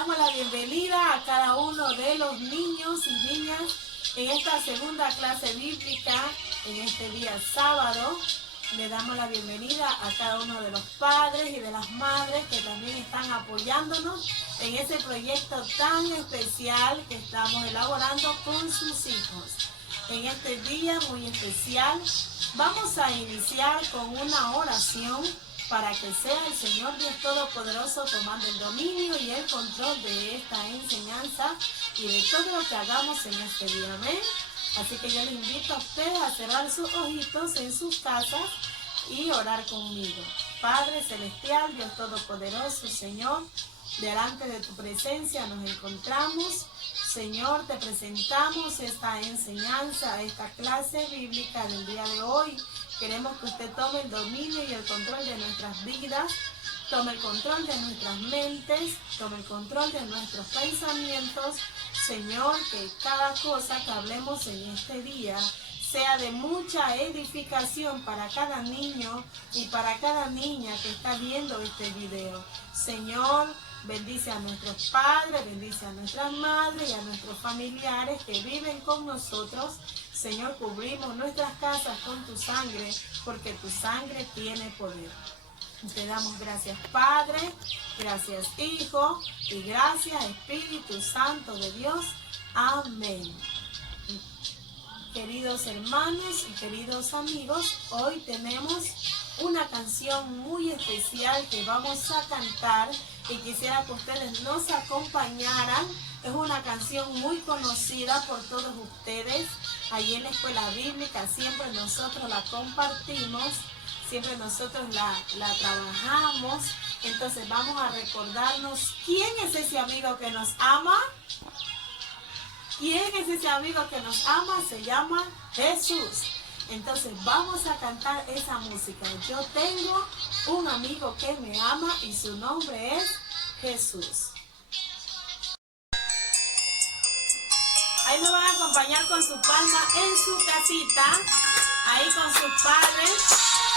damos la bienvenida a cada uno de los niños y niñas en esta segunda clase bíblica, en este día sábado. Le damos la bienvenida a cada uno de los padres y de las madres que también están apoyándonos en ese proyecto tan especial que estamos elaborando con sus hijos. En este día muy especial vamos a iniciar con una oración para que sea el Señor Dios Todopoderoso tomando el dominio y el control de esta enseñanza y de todo lo que hagamos en este día. Amén. Así que yo les invito a ustedes a cerrar sus ojitos en sus casas y orar conmigo. Padre Celestial, Dios Todopoderoso, Señor, delante de tu presencia nos encontramos. Señor, te presentamos esta enseñanza, esta clase bíblica del día de hoy. Queremos que usted tome el dominio y el control de nuestras vidas, tome el control de nuestras mentes, tome el control de nuestros pensamientos. Señor, que cada cosa que hablemos en este día sea de mucha edificación para cada niño y para cada niña que está viendo este video. Señor, bendice a nuestros padres, bendice a nuestras madres y a nuestros familiares que viven con nosotros. Señor, cubrimos nuestras casas con tu sangre, porque tu sangre tiene poder. Te damos gracias, Padre, gracias, Hijo, y gracias, Espíritu Santo de Dios. Amén. Queridos hermanos y queridos amigos, hoy tenemos una canción muy especial que vamos a cantar y quisiera que ustedes nos acompañaran. Es una canción muy conocida por todos ustedes. Ahí en la escuela bíblica siempre nosotros la compartimos, siempre nosotros la trabajamos. Entonces vamos a recordarnos quién es ese amigo que nos ama. ¿Quién es ese amigo que nos ama? Se llama Jesús. Entonces vamos a cantar esa música. Yo tengo un amigo que me ama y su nombre es Jesús. Ahí me van a acompañar con su palma en su casita, ahí con sus padres.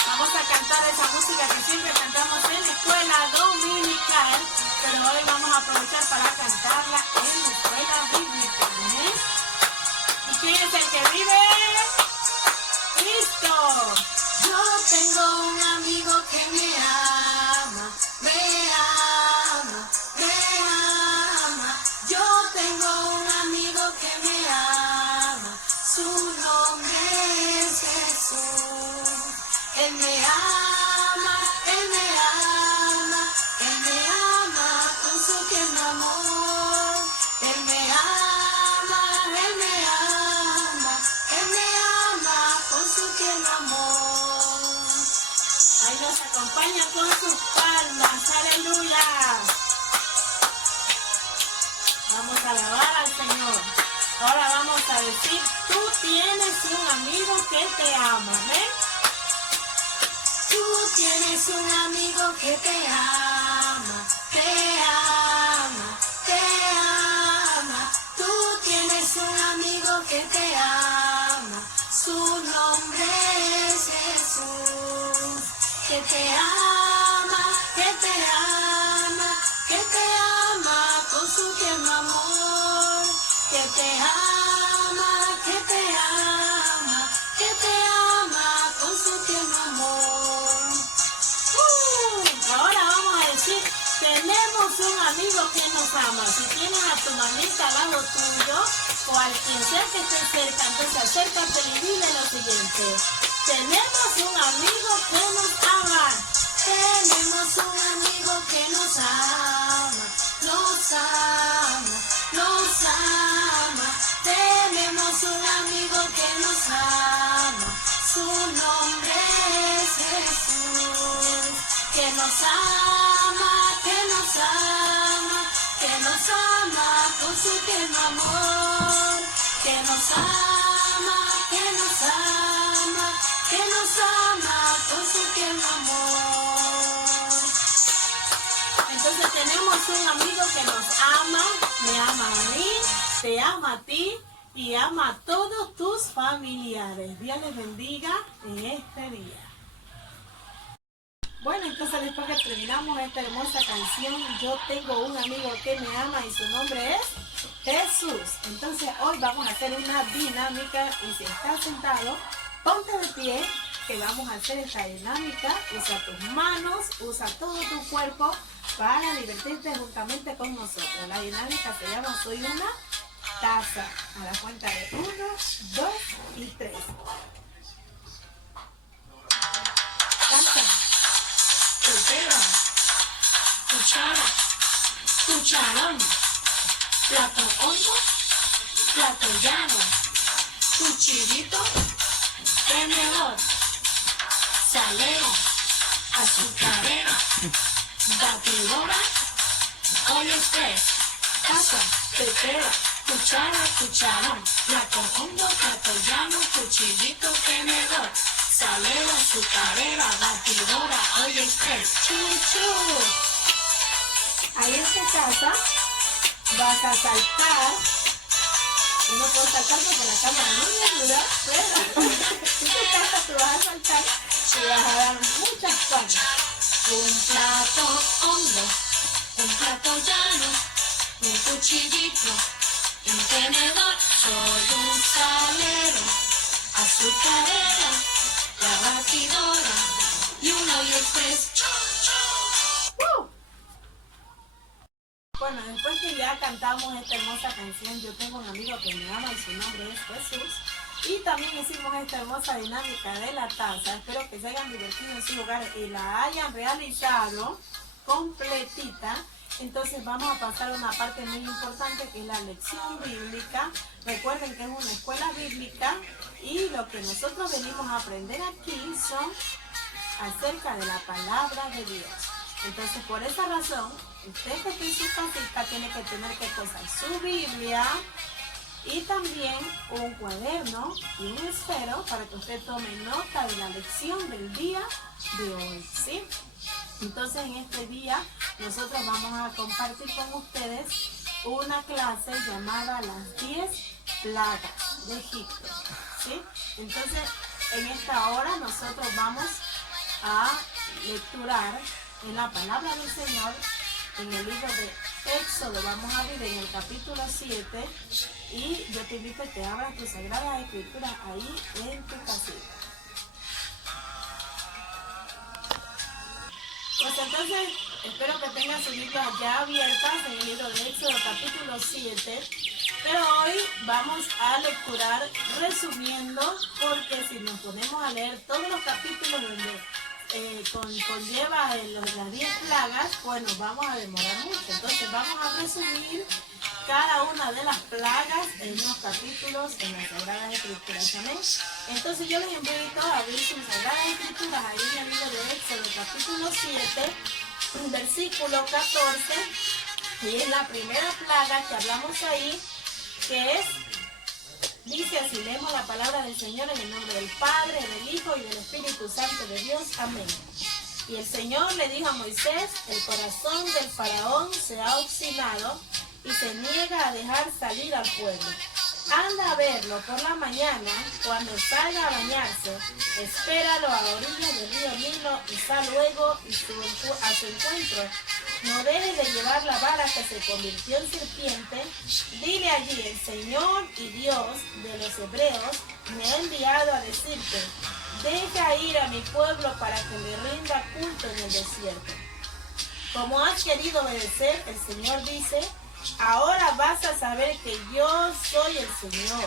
Vamos a cantar esa música que siempre cantamos en la escuela dominical, pero hoy vamos a aprovechar para cantarla en la escuela bíblica. ¿Eh? ¿Y quién es el que vive? ¡Listo! Yo tengo un amigo que me ama, me ama, me ama. Yo tengo un amigo que me ama, su nombre es Jesús. Él me ama, Él me ama, Él me ama con su tierno amor. Él me ama, Él me ama, Él me ama con su tierno amor. Ahí nos acompaña con sus palmas, aleluya. Vamos a alabar al Señor. Ahora vamos a decir, tú tienes un amigo que te ama, ¿ven? Tú tienes un amigo que te ama, te ama, te ama. Tú tienes un amigo que te ama, su nombre es Jesús. Que te ama, que te ama, que te ama con su tierno amor. Que te ama, que te ama, que te ama con su tierno amor. Ahora vamos a decir, tenemos un amigo que nos ama. Si tienes a tu mamita al lado tuyo o al quien sea que esté cerca, entonces acércate y dile lo siguiente. Tenemos un amigo que nos ama. Tenemos un amigo que nos ama, nos ama, nos ama. Tenemos un amigo que nos ama, su nombre es Jesús. Que nos ama, que nos ama, que nos ama con su tierno amor. Que nos ama, que nos ama, que nos ama con su tierno amor. Entonces tenemos un amigo que nos ama, me ama a mí, te ama a ti y ama a todos tus familiares. Dios les bendiga en este día. Bueno, entonces después que terminamos esta hermosa canción, yo tengo un amigo que me ama y su nombre es Jesús. Entonces hoy vamos a hacer una dinámica y si estás sentado, ponte de pie, que vamos a hacer esta dinámica. Usa tus manos, usa todo tu cuerpo para divertirte juntamente con nosotros. La dinámica se llama Soy una taza. A la cuenta de 1, 2 y 3. Taza, tetera, cuchara, cucharón, plato hondo, plato llano, cuchillito, tenedor, salero, azucarera, batidora, olla express, taza, tetera, cuchara, cucharón, plato hondo, plato llano, cuchillito, tenedor, salero, azucarera, batidora, olla express, chuchu. Ahí en esta taza vas a saltar. Uno puede saltar porque la cámara no me ayuda, pero en esta taza tú vas a saltar y vas a dar muchas palmas. Un plato hondo, un plato llano, un cuchillito, un tenedor, soy un salero, azucarera, la batidora y un olla express. Bueno, después que ya cantamos esta hermosa canción, yo tengo un amigo que me ama y su nombre es Jesús. Y también hicimos esta hermosa dinámica de la taza. Espero que se hayan divertido en su lugar y la hayan realizado completita. Entonces vamos a pasar a una parte muy importante que es la lección bíblica. Recuerden que es una escuela bíblica y lo que nosotros venimos a aprender aquí son acerca de la palabra de Dios. Entonces por esa razón, usted que está en su casita tiene que tener ¿qué cosa? Su Biblia y también un cuaderno y un esfero para que usted tome nota de la lección del día de hoy, ¿sí? Entonces en este día nosotros vamos a compartir con ustedes una clase llamada las 10 plagas de Egipto, ¿sí? Entonces en esta hora nosotros vamos a lecturar en la palabra del Señor en el libro de Éxodo. Vamos a abrir en el capítulo 7 y yo te invito a que abras tus sagradas escrituras ahí en tu casita. Pues entonces espero que tengan sus Biblias ya abiertas en el libro de Éxodo capítulo 7, pero hoy vamos a lecturar resumiendo, porque si nos ponemos a leer todos los capítulos donde conlleva las 10 plagas, bueno, vamos a demorar mucho. Entonces vamos a resumir cada una de las plagas en los capítulos en las Sagradas Escrituras. ¿Amén? Entonces yo les invito a abrir sus Sagradas Escrituras ahí en el libro de Éxodo capítulo 7, versículo 14, y es la primera plaga que hablamos ahí, que es... Dice así, leemos la palabra del Señor en el nombre del Padre, del Hijo y del Espíritu Santo de Dios. Amén. Y el Señor le dijo a Moisés, el corazón del faraón se ha obstinado y se niega a dejar salir al pueblo. Anda a verlo por la mañana, cuando salga a bañarse, espéralo a orillas del río Nilo y sal luego a su encuentro. No dejes de llevar la vara que se convirtió en serpiente. Dile allí, el Señor y Dios de los hebreos me ha enviado a decirte, deja ir a mi pueblo para que le rinda culto en el desierto. Como has querido obedecer, el Señor dice, ahora vas a saber que yo soy el Señor.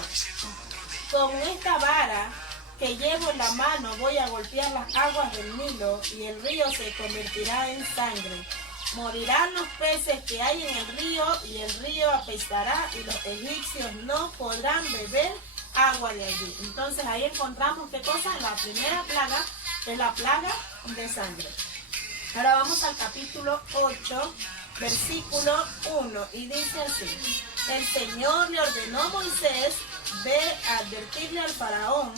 Con esta vara que llevo en la mano voy a golpear las aguas del Nilo y el río se convertirá en sangre. Morirán los peces que hay en el río y el río apestará y los egipcios no podrán beber agua de allí. Entonces ahí encontramos qué cosa, la primera plaga es la plaga de sangre. Ahora vamos al capítulo 8, versículo 1 y dice así. El Señor le ordenó a Moisés, ve a advertirle al faraón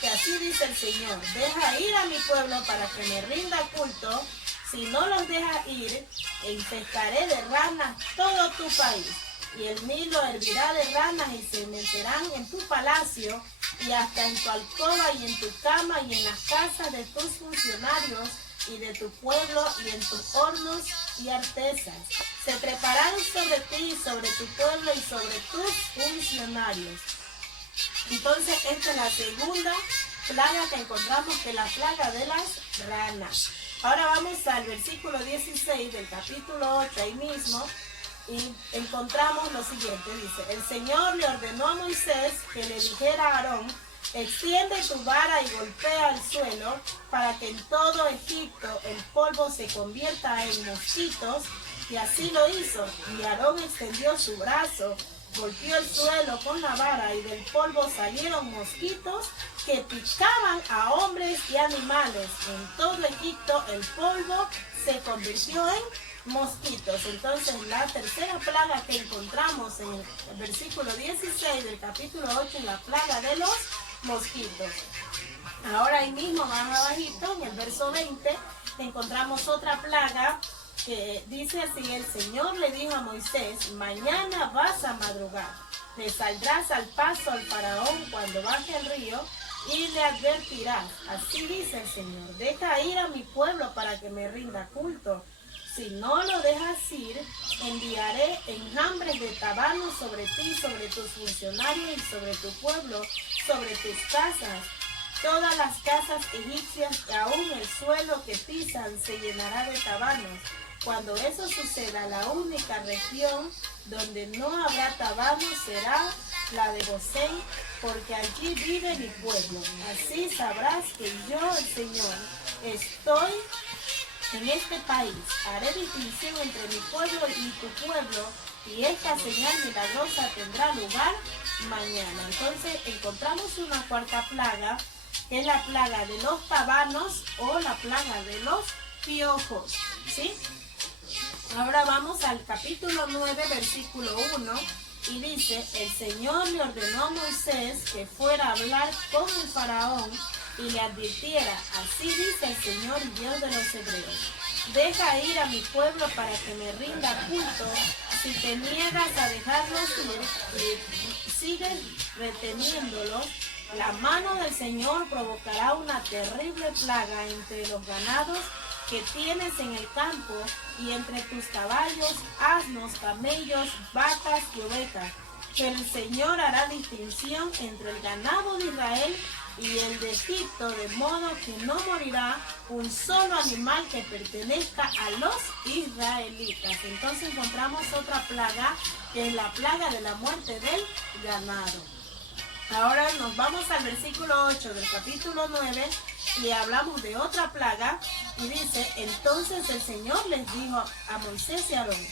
que así dice el Señor, deja ir a mi pueblo para que me rinda culto. Si no los dejas ir, infestaré de ranas todo tu país, y el Nilo hervirá de ranas y se meterán en tu palacio, y hasta en tu alcoba y en tu cama y en las casas de tus funcionarios, y de tu pueblo y en tus hornos y artesas. Se treparán sobre ti, sobre tu pueblo y sobre tus funcionarios. Entonces esta es la segunda plaga que encontramos, que es la plaga de las ranas. Ahora vamos al versículo 16 del capítulo 8 ahí mismo y encontramos lo siguiente. Dice: el Señor le ordenó a Moisés que le dijera a Aarón: extiende tu vara y golpea el suelo para que en todo Egipto el polvo se convierta en mosquitos. Y así lo hizo. Y Aarón extendió su brazo, golpeó el suelo con la vara y del polvo salieron mosquitos que picaban a hombres y animales. En todo Egipto el polvo se convirtió en mosquitos. Entonces la tercera plaga que encontramos en el versículo 16 del capítulo 8 es la plaga de los mosquitos. Ahora ahí mismo más abajito en el verso 20 encontramos otra plaga que dice así: el Señor le dijo a Moisés: mañana vas a madrugar, le saldrás al paso al faraón cuando baje el río y le advertirás: así dice el Señor, deja ir a mi pueblo para que me rinda culto. Si no lo dejas ir, enviaré enjambres de tabanos sobre ti, sobre tus funcionarios y sobre tu pueblo, sobre tus casas. Todas las casas egipcias y aún el suelo que pisan se llenará de tabanos. Cuando eso suceda, la única región donde no habrá tabanos será la de Gosén, porque allí vive mi pueblo. Así sabrás que yo, el Señor, estoy en este país. Haré distinción entre mi pueblo y tu pueblo, y esta señal milagrosa tendrá lugar mañana. Entonces encontramos una cuarta plaga, que es la plaga de los tabanos o la plaga de los piojos, ¿sí? Ahora vamos al capítulo 9, versículo 1, y dice: el Señor le ordenó a Moisés que fuera a hablar con el faraón y le advirtiera: así dice el Señor, Dios de los hebreos, deja ir a mi pueblo para que me rinda culto. Si te niegas a dejarlos ir y sigues reteniéndolos, la mano del Señor provocará una terrible plaga entre los ganados que tienes en el campo y entre tus caballos, asnos, camellos, vacas y ovejas. Que el Señor hará distinción entre el ganado de Israel y el de Egipto, de modo que no morirá un solo animal que pertenezca a los israelitas. Entonces encontramos otra plaga, que es la plaga de la muerte del ganado. Ahora nos vamos al versículo 8 del capítulo 9 y hablamos de otra plaga y dice: entonces el Señor les dijo a Moisés y a Aarón: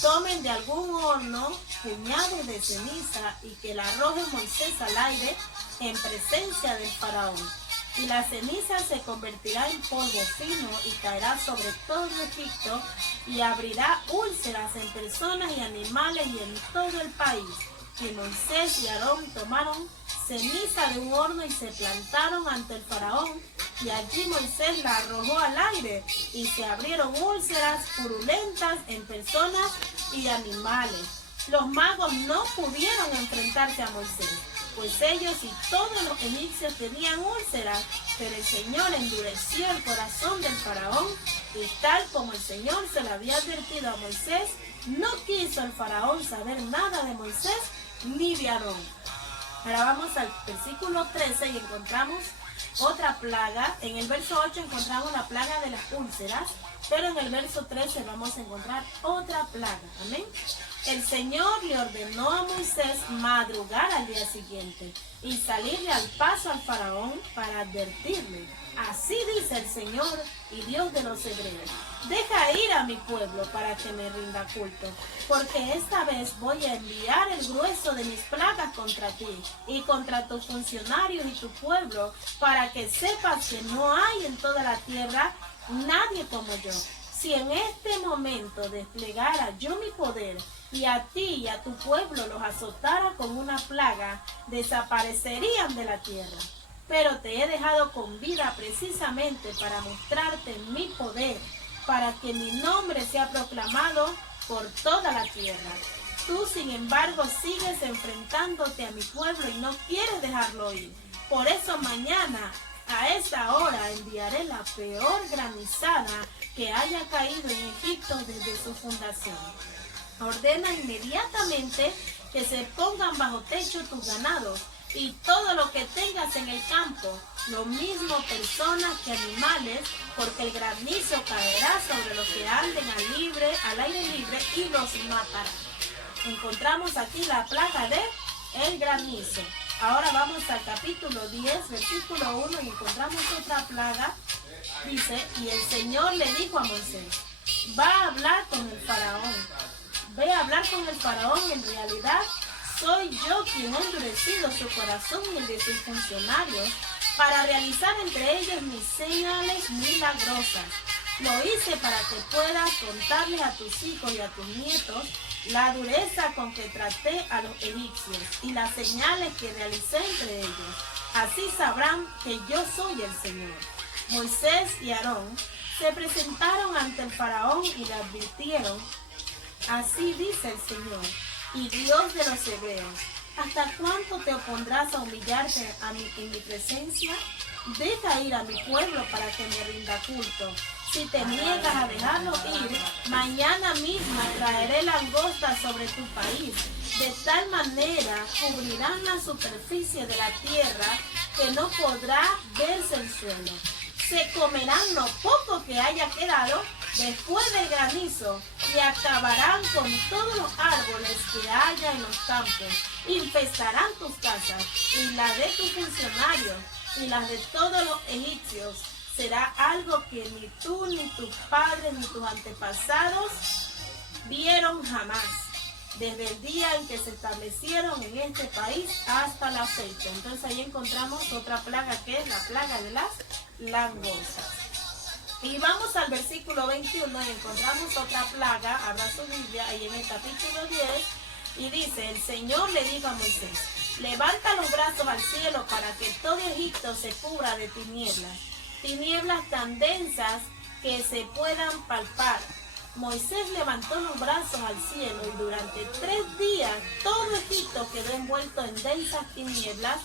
tomen de algún horno puñados de ceniza y que la arroje Moisés al aire en presencia del faraón. Y la ceniza se convertirá en polvo fino y caerá sobre todo Egipto y abrirá úlceras en personas y animales y en todo el país. Y Moisés y Aarón tomaron ceniza de un horno y se plantaron ante el faraón, y allí Moisés la arrojó al aire, y se abrieron úlceras purulentas en personas y animales. Los magos no pudieron enfrentarse a Moisés, pues ellos y todos los egipcios tenían úlceras, pero el Señor endureció el corazón del faraón, y tal como el Señor se lo había advertido a Moisés, no quiso el faraón saber nada de Moisés ni de Aarón. Ahora vamos al versículo 13 y encontramos otra plaga. En el verso 8 encontramos la plaga de las úlceras, pero en el verso 13 vamos a encontrar otra plaga. Amén. El Señor le ordenó a Moisés madrugar al día siguiente y salirle al paso al faraón para advertirle: así dice el Señor y Dios de los hebreos, deja ir a mi pueblo para que me rinda culto, porque esta vez voy a enviar el grueso de mis plagas contra ti y contra tus funcionarios y tu pueblo, para que sepas que no hay en toda la tierra nadie como yo. Si en este momento desplegara yo mi poder y a ti y a tu pueblo los azotara con una plaga, desaparecerían de la tierra. Pero te he dejado con vida precisamente para mostrarte mi poder, para que mi nombre sea proclamado por toda la tierra. Tú, sin embargo, sigues enfrentándote a mi pueblo y no quieres dejarlo ir. Por eso mañana A esta hora enviaré la peor granizada que haya caído en Egipto desde su fundación. Ordena inmediatamente que se pongan bajo techo tus ganados y todo lo que tengas en el campo, lo mismo personas que animales, porque el granizo caerá sobre los que anden al aire libre y los matará. Encontramos aquí la plaga de el granizo. Ahora vamos al capítulo 10, versículo 1 y encontramos otra plaga. Dice, y el Señor le dijo a Moisés, va a hablar con el faraón. Ve a hablar con el faraón, en realidad soy yo quien ha endurecido su corazón y el de sus funcionarios para realizar entre ellos mis señales milagrosas. Lo hice para que puedas contarles a tus hijos y a tus nietos la dureza con que traté a los egipcios y las señales que realicé entre ellos. Así sabrán que yo soy el Señor. Moisés y Aarón se presentaron ante el faraón y le advirtieron, así dice el Señor, y Dios de los hebreos, ¿hasta cuánto te opondrás a humillarte en mi presencia? Deja ir a mi pueblo para que me rinda culto. Si te niegas a dejarlo ir, mañana mismo traeré langosta sobre tu país. De tal manera cubrirán la superficie de la tierra que no podrá verse el suelo. Se comerán lo poco que haya quedado después del granizo y acabarán con todos los árboles que haya en los campos. Infestarán tus casas y las de tus funcionarios y las de todos los egipcios. Será algo que ni tú, ni tus padres, ni tus antepasados vieron jamás, desde el día en que se establecieron en este país hasta la fecha. Entonces ahí encontramos otra plaga que es la plaga de las langostas. Y vamos al versículo 21 y encontramos otra plaga, abra su Biblia, ahí en el capítulo 10, y dice, el Señor le dijo a Moisés, levanta los brazos al cielo para que todo Egipto se cubra de tinieblas, tinieblas tan densas que se puedan palpar. Moisés levantó los brazos al cielo y durante 3 días todo Egipto quedó envuelto en densas tinieblas.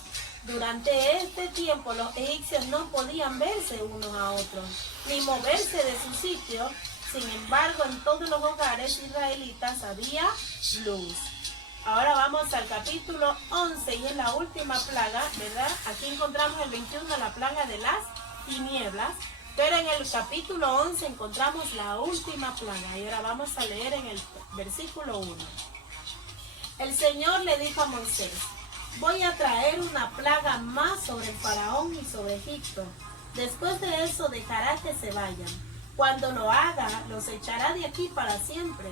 Durante este tiempo los egipcios no podían verse unos a otros, ni moverse de su sitio. Sin embargo, en todos los hogares israelitas había luz. Ahora vamos al capítulo 11 y es la última plaga, ¿verdad? Aquí encontramos el 21, la plaga de las tinieblas, pero en el capítulo 11 encontramos la última plaga. Y ahora vamos a leer en el versículo 1. El Señor le dijo a Moisés, voy a traer una plaga más sobre el faraón y sobre Egipto. Después de eso dejará que se vayan. Cuando lo haga, los echará de aquí para siempre.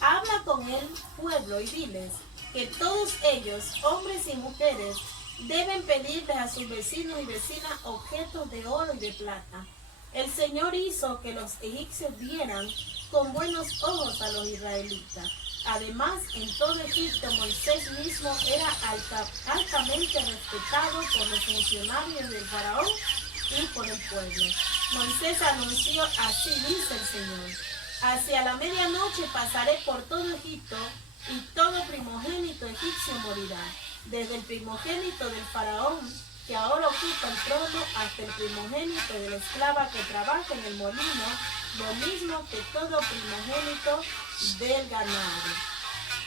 Habla con el pueblo y diles que todos ellos, hombres y mujeres, deben pedirles a sus vecinos y vecinas objetos de oro y de plata. El Señor hizo que los egipcios vieran con buenos ojos a los israelitas. Además, en todo Egipto, Moisés mismo era altamente respetado por los funcionarios del faraón y por el pueblo. Moisés anunció, así dice el Señor, hacia la medianoche pasaré por todo Egipto y todo primogénito egipcio morirá, desde el primogénito del faraón que ahora ocupa el trono hasta el primogénito de la esclava que trabaja en el molino, lo mismo que todo primogénito del ganado.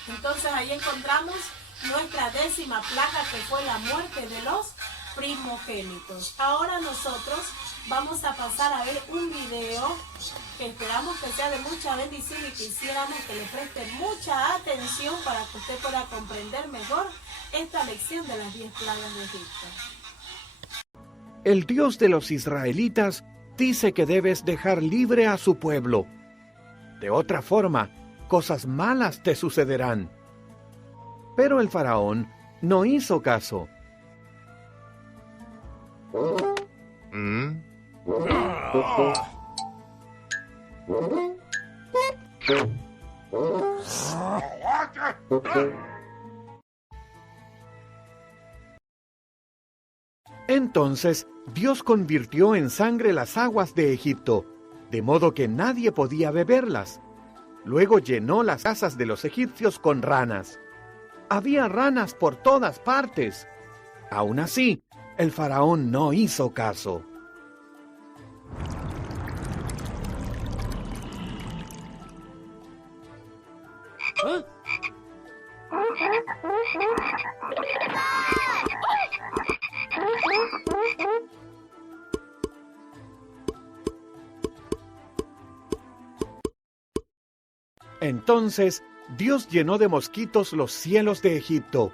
Entonces ahí encontramos nuestra 10ª plaga, que fue la muerte de los primogénitos. Ahora nosotros vamos a pasar a ver un video que esperamos que sea de mucha bendición y quisiéramos que le preste mucha atención para que usted pueda comprender mejor esta lección de las 10 plagas de Egipto. El Dios de los israelitas dice que debes dejar libre a su pueblo. De otra forma, cosas malas te sucederán. Pero el faraón no hizo caso. Entonces Dios convirtió en sangre las aguas de Egipto, de modo que nadie podía beberlas. Luego llenó las casas de los egipcios con ranas. Había ranas por todas partes. Aún así, El faraón no hizo caso. Entonces Dios llenó de mosquitos los cielos de Egipto.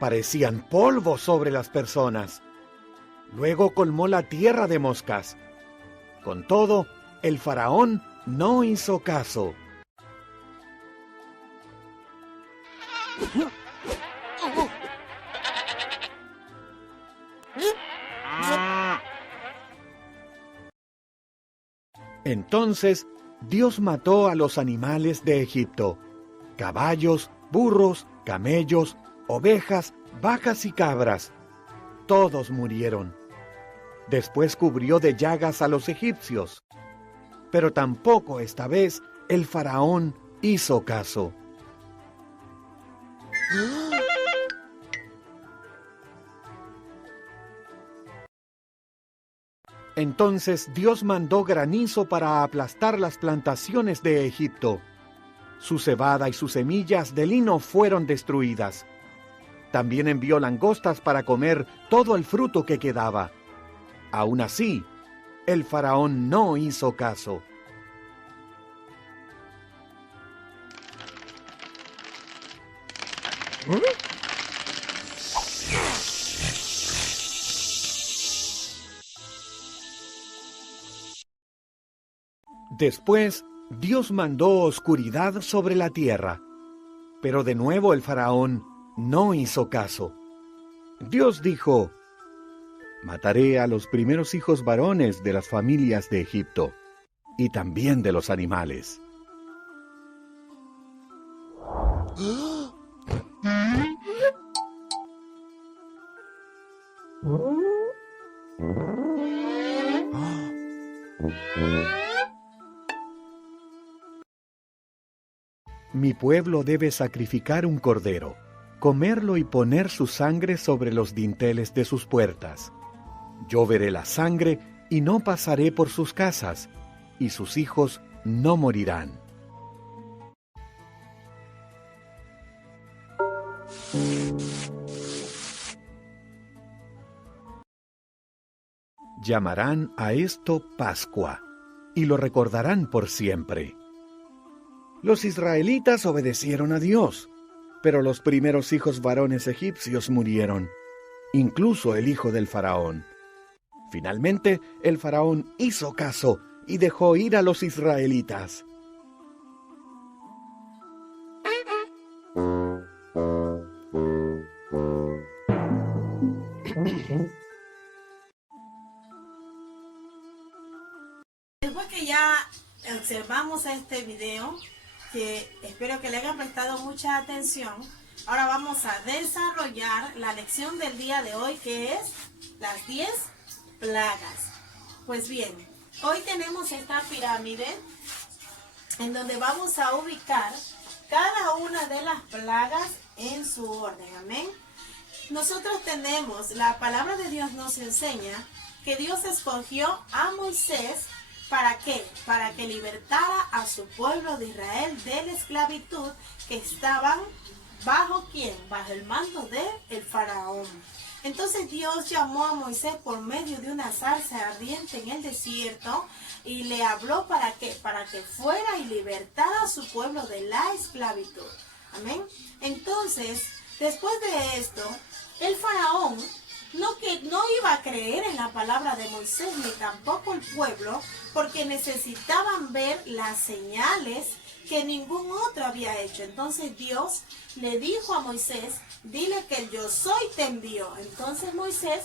Parecían polvo sobre las personas. Luego colmó la tierra de moscas. Con todo, el faraón no hizo caso. Entonces Dios mató a los animales de Egipto: caballos, burros, camellos, ovejas, vacas y cabras. Todos murieron. Después cubrió de llagas a los egipcios. Pero tampoco esta vez el faraón hizo caso. Entonces Dios mandó granizo para aplastar las plantaciones de Egipto. Su cebada y sus semillas de lino fueron destruidas. También envió langostas para comer todo el fruto que quedaba. Aún así, el faraón no hizo caso. Después, Dios mandó oscuridad sobre la tierra. Pero de nuevo el faraón no hizo caso. Dios dijo: mataré a los primeros hijos varones de las familias de Egipto, y también de los animales. Mi pueblo debe sacrificar un cordero, comerlo y poner su sangre sobre los dinteles de sus puertas. Yo veré la sangre y no pasaré por sus casas, y sus hijos no morirán. Llamarán a esto Pascua, y lo recordarán por siempre. Los israelitas obedecieron a Dios, pero los primeros hijos varones egipcios murieron, incluso el hijo del faraón. Finalmente, el faraón hizo caso y dejó ir a los israelitas. Después que ya observamos este video, que espero que le hayan prestado mucha atención, ahora vamos a desarrollar la lección del día de hoy, que es las 10 plagas. Pues bien, hoy tenemos esta pirámide en donde vamos a ubicar cada una de las plagas en su orden. Amén. Nosotros tenemos, la palabra de Dios nos enseña que Dios escogió a Moisés. ¿Para qué? Para que libertara a su pueblo de Israel de la esclavitud que estaban bajo ¿quién? Bajo el mando del faraón. Entonces Dios llamó a Moisés por medio de una zarza ardiente en el desierto y le habló ¿para qué? Para que fuera y libertara a su pueblo de la esclavitud. Amén. Entonces, después de esto, el faraón no iba a creer en la palabra de Moisés, ni tampoco el pueblo, porque necesitaban ver las señales que ningún otro había hecho. Entonces Dios le dijo a Moisés: dile que el yo soy te envió. Entonces Moisés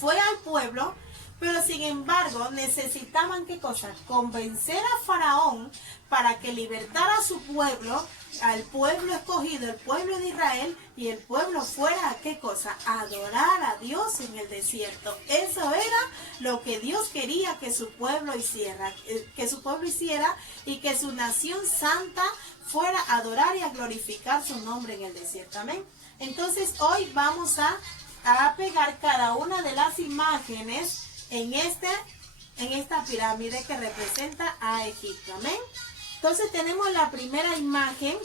fue al pueblo, pero sin embargo necesitaban ¿qué cosa? Convencer a Faraón para que libertara a su pueblo, al pueblo escogido, el pueblo de Israel, y el pueblo fuera a ¿qué cosa? A adorar a Dios en el desierto. Eso era lo que Dios quería que su pueblo hiciera, y que su nación santa fuera a adorar y a glorificar su nombre en el desierto. Amén. Entonces hoy vamos a a pegar cada una de las imágenes en esta pirámide que representa a Egipto. Amén. Entonces tenemos la primera imagen,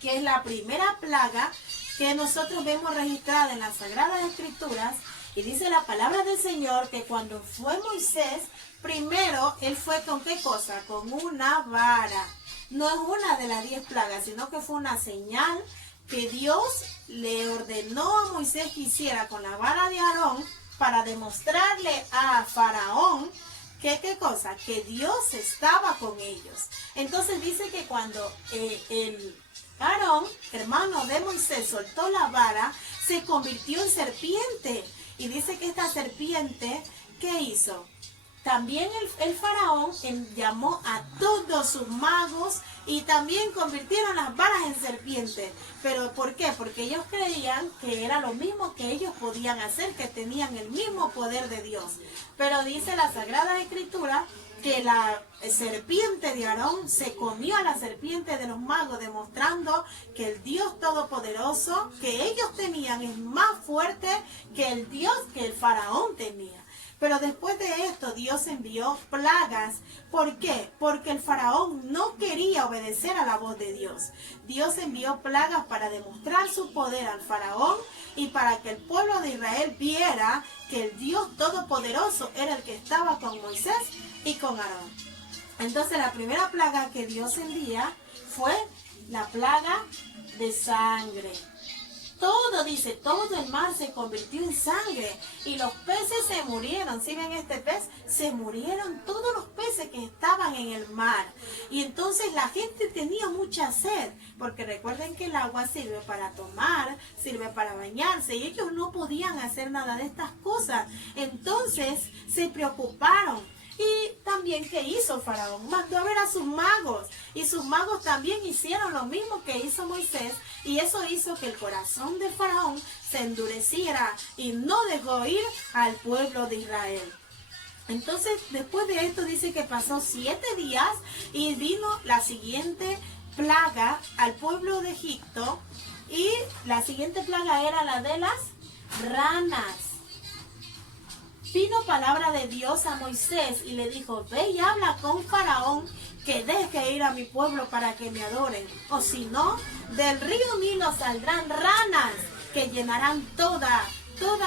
que es la primera plaga que nosotros vemos registrada en las Sagradas Escrituras. Y dice la palabra del Señor que cuando fue Moisés, primero él fue con ¿qué cosa? Con una vara. No es una de las 10 plagas, sino que fue una señal que Dios le ordenó a Moisés que hiciera con la vara de Aarón para demostrarle a Faraón que ¿qué cosa? Que Dios estaba con ellos. Entonces dice que cuando el Aarón, hermano de Moisés, soltó la vara, se convirtió en serpiente. Y dice que esta serpiente, ¿qué hizo? También el faraón llamó a todos sus magos y también convirtieron las varas en serpientes. ¿Pero por qué? Porque ellos creían que era lo mismo que ellos podían hacer, que tenían el mismo poder de Dios. Pero dice la Sagrada Escritura que la serpiente de Aarón se comió a la serpiente de los magos, demostrando que el Dios Todopoderoso que ellos tenían es más fuerte que el Dios que el faraón tenía. Pero después de esto Dios envió plagas. ¿Por qué? Porque el faraón no quería obedecer a la voz de Dios. Dios envió plagas para demostrar su poder al faraón y para que el pueblo de Israel viera que el Dios Todopoderoso era el que estaba con Moisés y con Aarón. Entonces la primera plaga que Dios envía fue la plaga de sangre. Todo, dice, todo el mar se convirtió en sangre y los peces se murieron. ¿Sí ven este pez? Se murieron todos los peces que estaban en el mar. Y entonces la gente tenía mucha sed, porque recuerden que el agua sirve para tomar, sirve para bañarse, y ellos no podían hacer nada de estas cosas. Entonces se preocuparon. Y también, ¿qué hizo el faraón? Mandó a ver a sus magos. Y sus magos también hicieron lo mismo que hizo Moisés. Y eso hizo que el corazón del faraón se endureciera y no dejó ir al pueblo de Israel. Entonces, después de esto dice que pasó 7 días y vino la siguiente plaga al pueblo de Egipto. Y la siguiente plaga era la de las ranas. Vino palabra de Dios a Moisés y le dijo: ve y habla con Faraón que deje ir a mi pueblo para que me adoren. O si no, del río Nilo saldrán ranas que llenarán toda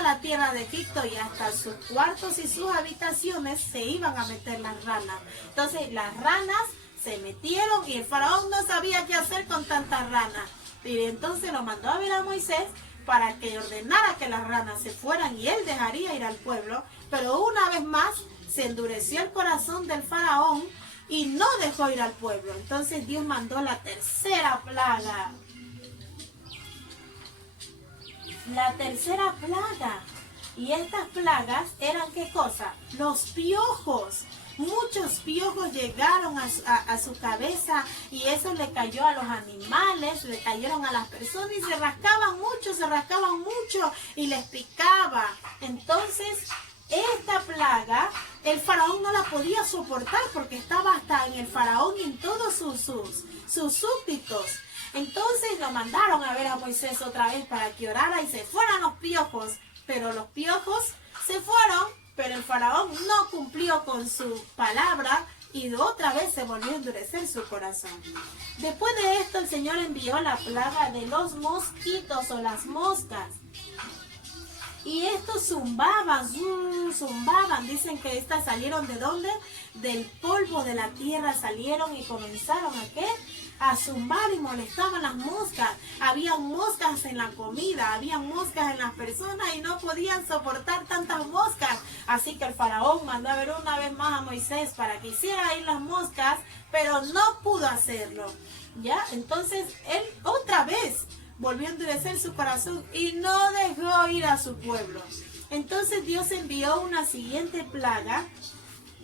la tierra de Egipto, y hasta sus cuartos y sus habitaciones se iban a meter las ranas. Entonces las ranas se metieron y el faraón no sabía qué hacer con tantas ranas. Y entonces lo mandó a ver a Moisés para que ordenara que las ranas se fueran y él dejaría ir al pueblo. Pero una vez más se endureció el corazón del faraón y no dejó ir al pueblo. Entonces Dios mandó la tercera plaga. La tercera plaga. Y estas plagas eran ¿qué cosa? Los piojos. Muchos piojos llegaron a su cabeza y eso le cayó a los animales, le cayeron a las personas y se rascaban mucho y les picaba. Entonces, esta plaga, el faraón no la podía soportar porque estaba hasta en el faraón y en todos sus súbditos. Entonces lo mandaron a ver a Moisés otra vez para que orara y se fueran los piojos. Pero los piojos se fueron, pero el faraón no cumplió con su palabra y otra vez se volvió a endurecer su corazón. Después de esto el Señor envió la plaga de los mosquitos o las moscas. Y estos zumbaban. Dicen que estas salieron ¿de dónde? Del polvo de la tierra salieron y comenzaron ¿a qué? A zumbar y molestaban las moscas. Habían moscas en la comida, habían moscas en las personas y no podían soportar tantas moscas. Así que el faraón mandó a ver una vez más a Moisés para que hiciera ir las moscas, pero no pudo hacerlo. ¿Ya? Entonces él otra vez volvió a endurecer su corazón y no dejó ir a su pueblo. Entonces Dios envió una siguiente plaga,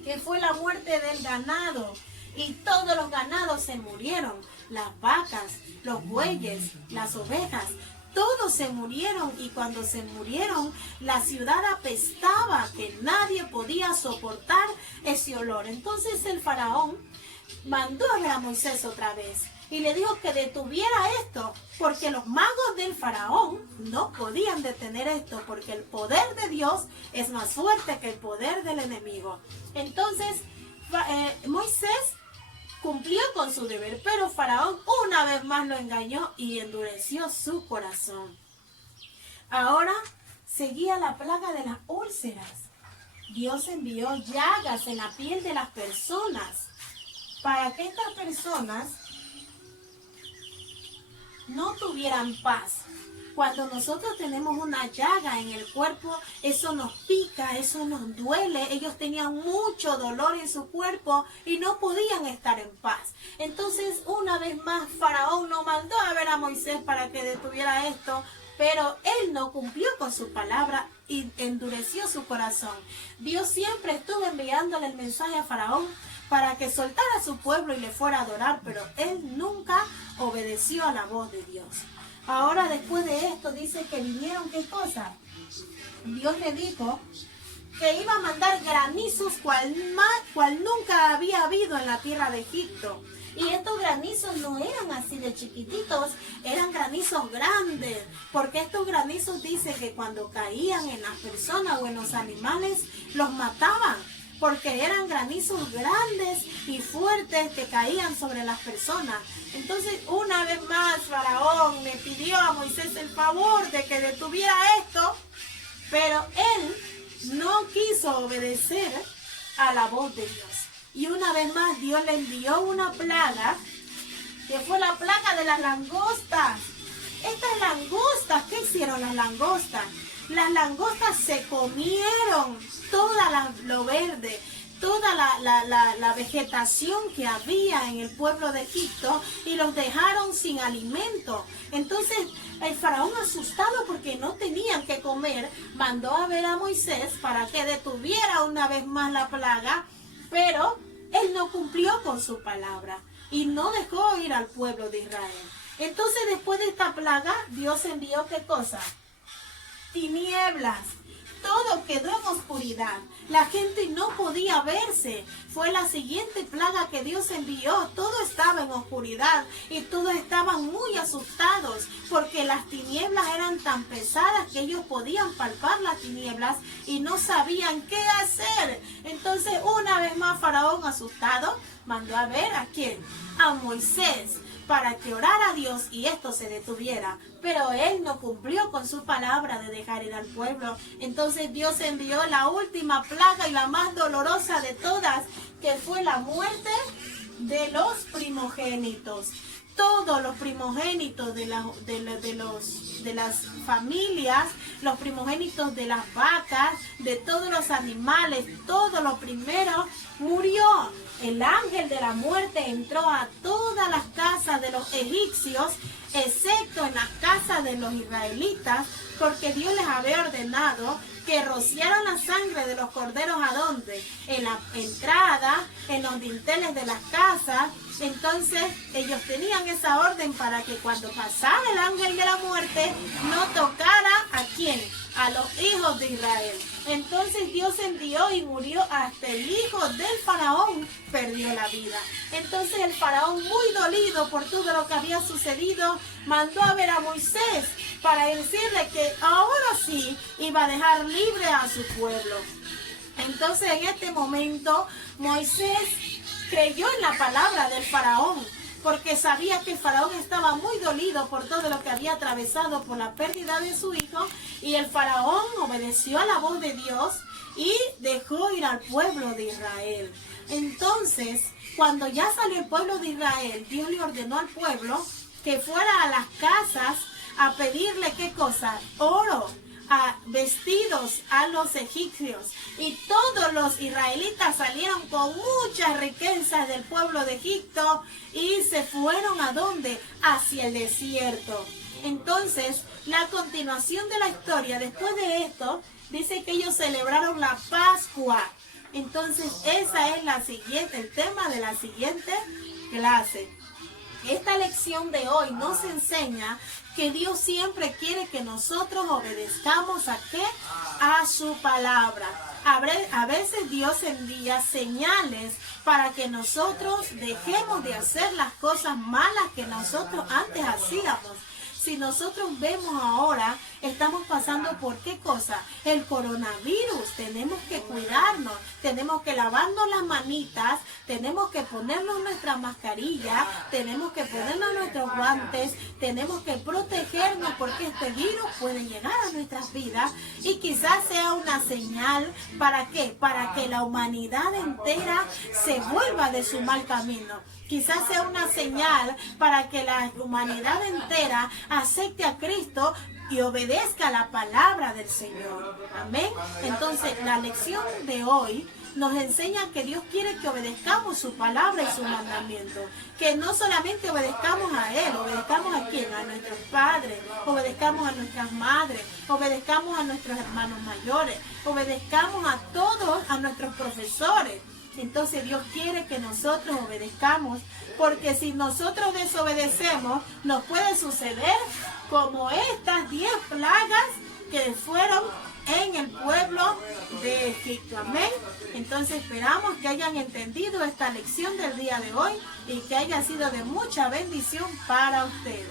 que fue la muerte del ganado. Y todos los ganados se murieron. Las vacas, los bueyes, las ovejas, todos se murieron. Y cuando se murieron, la ciudad apestaba, que nadie podía soportar ese olor. Entonces el faraón mandó a ver a Moisés otra vez y le dijo que detuviera esto, porque los magos del faraón no podían detener esto, porque el poder de Dios es más fuerte que el poder del enemigo. Entonces Moisés cumplió con su deber, pero faraón una vez más lo engañó y endureció su corazón. Ahora seguía la plaga de las úlceras. Dios envió llagas en la piel de las personas para que estas personas no tuvieran paz. Cuando nosotros tenemos una llaga en el cuerpo, eso nos pica, eso nos duele. Ellos tenían mucho dolor en su cuerpo y no podían estar en paz. Entonces, una vez más, Faraón no mandó a ver a Moisés para que detuviera esto, pero él no cumplió con su palabra y endureció su corazón. Dios siempre estuvo enviándole el mensaje a Faraón para que soltara a su pueblo y le fuera a adorar, pero él nunca obedeció a la voz de Dios. Ahora, después de esto, dice que vinieron, ¿qué cosa? Dios le dijo que iba a mandar granizos cual nunca había habido en la tierra de Egipto. Y estos granizos no eran así de chiquititos, eran granizos grandes, porque estos granizos dicen que cuando caían en las personas o en los animales, los mataban, porque eran granizos grandes y fuertes que caían sobre las personas. Entonces, una vez más, Faraón le pidió a Moisés el favor de que detuviera esto, pero él no quiso obedecer a la voz de Dios. Y una vez más, Dios le envió una plaga, que fue la plaga de las langostas. Estas langostas, ¿qué hicieron las langostas? Las langostas se comieron toda lo verde, toda la vegetación que había en el pueblo de Egipto y los dejaron sin alimento. Entonces el faraón, asustado porque no tenían que comer, mandó a ver a Moisés para que detuviera una vez más la plaga, pero él no cumplió con su palabra y no dejó ir al pueblo de Israel. Entonces, después de esta plaga, Dios envió, ¿qué cosa? Tinieblas. Todo quedó en oscuridad. La gente no podía verse. Fue la siguiente plaga que Dios envió. Todo estaba en oscuridad y todos estaban muy asustados porque las tinieblas eran tan pesadas que ellos podían palpar las tinieblas y no sabían qué hacer. Entonces, una vez más, Faraón, asustado, mandó a ver ¿a quién? A Moisés, para que orara a Dios y esto se detuviera. Pero él no cumplió con su palabra de dejar ir al pueblo. Entonces Dios envió la última plaga y la más dolorosa de todas, que fue la muerte de los primogénitos. Todos los primogénitos de las familias, los primogénitos de las vacas, de todos los animales, todo lo primero murió. El ángel de la muerte entró a todas las casas de los egipcios, excepto en las casas de los israelitas, porque Dios les había ordenado que rociaran la sangre de los corderos. ¿A dónde? En la entrada, en los dinteles de las casas. Entonces ellos tenían esa orden para que cuando pasara el ángel de la muerte no tocara ¿a quién? A los hijos de Israel. Entonces Dios envió y murió hasta el hijo del faraón, perdió la vida. Entonces el faraón, muy dolido por todo lo que había sucedido, mandó a ver a Moisés para decirle que ahora sí iba a dejar libre a su pueblo. Entonces en este momento Moisés creyó en la palabra del faraón, porque sabía que el faraón estaba muy dolido por todo lo que había atravesado por la pérdida de su hijo, y el faraón obedeció a la voz de Dios y dejó ir al pueblo de Israel. Entonces, cuando ya salió el pueblo de Israel, Dios le ordenó al pueblo que fuera a las casas a pedirle, ¿qué cosa? Oro, a vestidos a los egipcios, y todos los israelitas salieron con muchas riquezas del pueblo de Egipto y se fueron ¿a dónde? Hacia el desierto. Entonces, la continuación de la historia después de esto dice que ellos celebraron la Pascua. Entonces, esa es el tema de la siguiente clase. Esta lección de hoy nos enseña que Dios siempre quiere que nosotros obedezcamos ¿a qué? A su palabra. A veces Dios envía señales para que nosotros dejemos de hacer las cosas malas que nosotros antes hacíamos. Si nosotros vemos ahora, estamos pasando por qué cosa, el coronavirus, tenemos que cuidarnos, tenemos que lavarnos las manitas, tenemos que ponernos nuestra mascarilla, tenemos que ponernos nuestros guantes, tenemos que protegernos porque este virus puede llegar a nuestras vidas y quizás sea una señal, ¿para qué? Para que la humanidad entera se vuelva de su mal camino. Quizás sea una señal para que la humanidad entera acepte a Cristo y obedezca la palabra del Señor. Amén. Entonces, la lección de hoy nos enseña que Dios quiere que obedezcamos su palabra y su mandamiento. Que no solamente obedezcamos a Él, obedezcamos a quién, a nuestros padres, obedezcamos a nuestras madres, obedezcamos a nuestros hermanos mayores, obedezcamos a todos, a nuestros profesores. Entonces Dios quiere que nosotros obedezcamos, porque si nosotros desobedecemos, nos puede suceder como estas 10 plagas que fueron en el pueblo de Egipto. Amén. Entonces esperamos que hayan entendido esta lección del día de hoy y que haya sido de mucha bendición para ustedes.